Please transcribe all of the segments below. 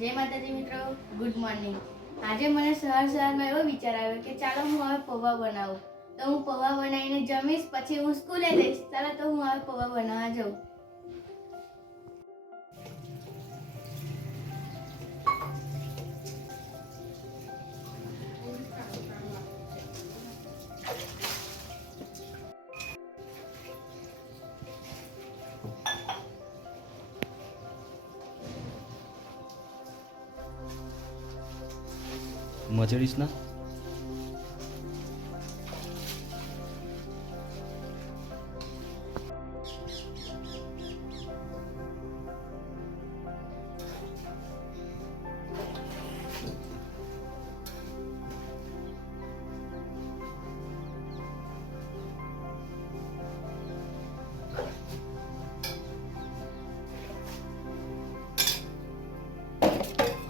જય માતાજી મિત્રો, ગુડ મોર્નિંગ. આજે મને સવારમાં એવો વિચાર આવ્યો કે ચાલો હું હવે પૌવા બનાવું. તો હું પૌવા બનાવીને જમીશ, પછી હું સ્કૂલે જઈશ. ચાલો તો હું હવે પૌવા બનાવવા જાઉં. મચડીશ ના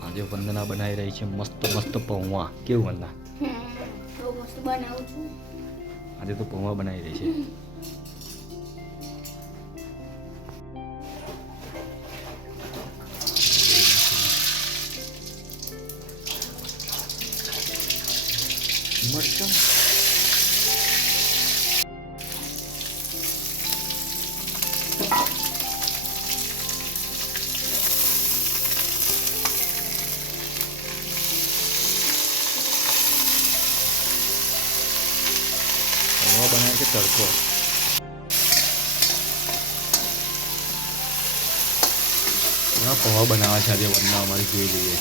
આજે વંદના બનાવી રહી છે મસ્ત મસ્ત પૌવા. કેવું વંદના? બહુ મસ્ત બનાવું છું. આજે તો પૌવા બનાવી રહી છે. મરચાં પૌવા બનાવે છે તડકો. પૌવા બનાવે છે આજે વંદના, અમારી જોઈ લઈએ.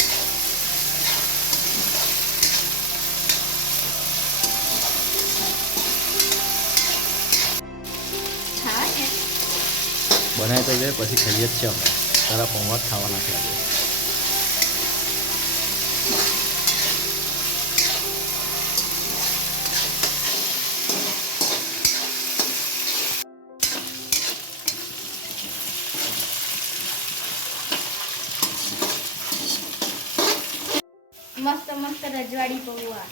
બનાવી તો જાય પછી ખાઈએ જ છે અમે. તારા પૌવા જ ખાવાના છે આજે. મસ્ત મસ્ત રજવાડી પૌવા.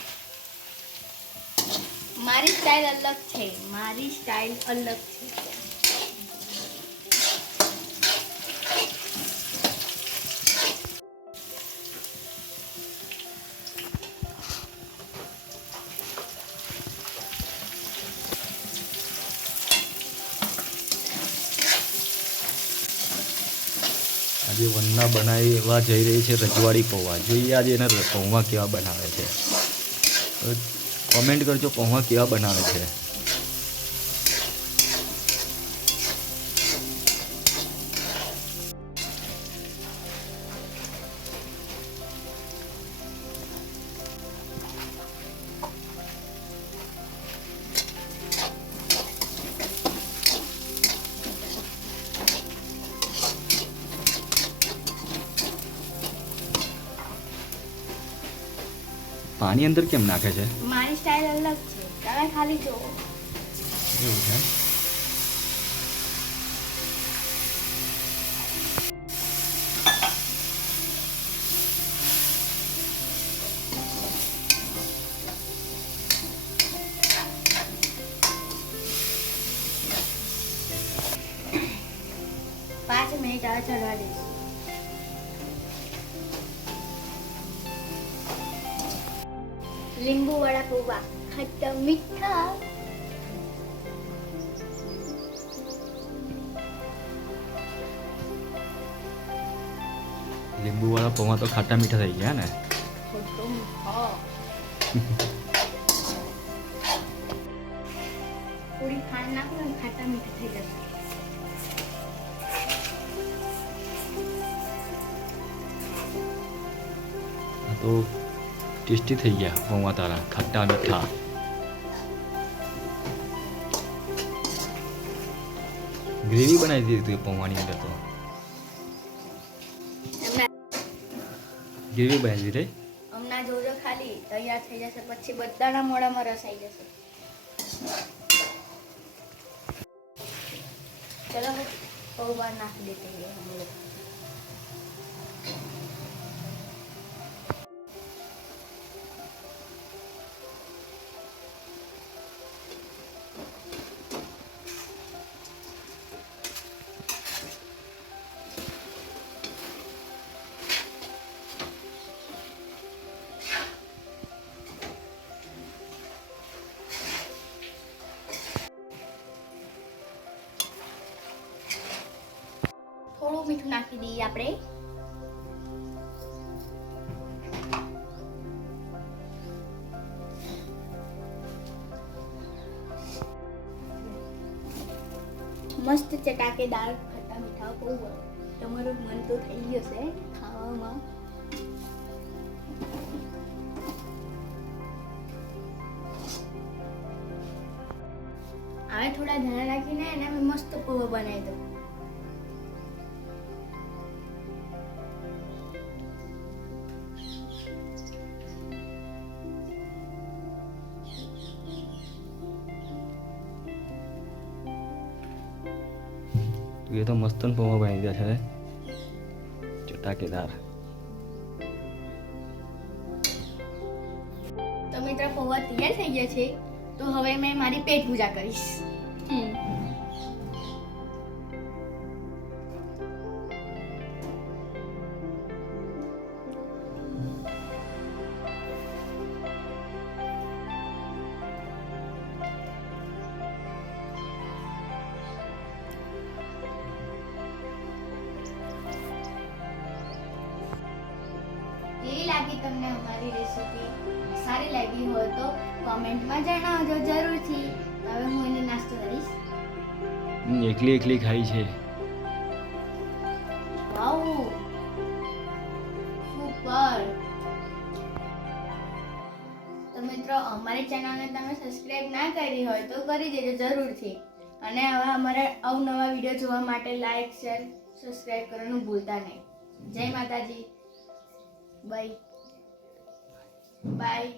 મારી સ્ટાઇલ અલગ છે. આજે વંદના બનાવી એવા જઈ રહી છે રજવાડી પૌવા. જોઈએ આજે એના પૌવા કેવા બનાવે છે. કોમેન્ટ કરજો પૌવા કેવા બનાવે છે. પાણી અંદર કેમ નાખે છે? મારી સ્ટાઇલ અલગ છે, તમે ખાલી જો. એવું છે. પાંચ મિનિટ હવે ચડવા દઈશ. લીંબુ વાળા પૌવા ખટ્ટા મીઠા. લીંબુ વાળા પૌવા તો ખાટા મીઠા થઈ ગયા ને. ખટ્ટો મીઠો. થોડી ખાંડ નાખો ને ખાટા મીઠા થઈ જશે. આ તો ટેસ્ટી થઈ ગયા પૌવા તારા, ખટ્ટા મીઠા. ગ્રેવી બનાવી દીધી હતી પૌવાની અંદર તો. ગ્રેવી બનાવી દીધી. હમણાં જોજો ખાલી તૈયાર થઈ જશે, પછી બધાના મોઢામાં રસ આવી જશે. ચલો પૌવા નાખી દેતે हैं हम लोग. નાખી દઈએ આપણે. મસ્ત ચટાકેદાર ખટ્ટા મીઠા પૌવા. તમારું મન તો થઈ ગયું છે ખાવામાં. હવે થોડા ધાણા નાખીને એને અમે મસ્ત પૌવા બનાવી દઉં. એ તો મસ્ત પૌવા બની ગયા છે ચટાકેદાર. તો મિત્રો પૌવા તૈયાર થઈ ગયા છે. તો હવે મેં મારી પેટ પૂજા કરીશ. કેવી લાગી તમને અમારી રેસીપી? સારી લાગી હોય તો કોમેન્ટમાં જણાવજો જરૂરથી. હવે હું એને નાસ્તો કરીશ. એકલી એકલી ખાઈ છે. વાવ, સુપર. તો મિત્રો અમારી ચેનલને તમે સબસ્ક્રાઇબ ના કરી હોય તો કરી દેજો જરૂરથી. અને હવે અમારા અવનવા વિડીયો જોવા માટે લાઈક શેર સબસ્ક્રાઇબ કરવાનું ભૂલતા નહીં. જય માતાજી. Bye bye.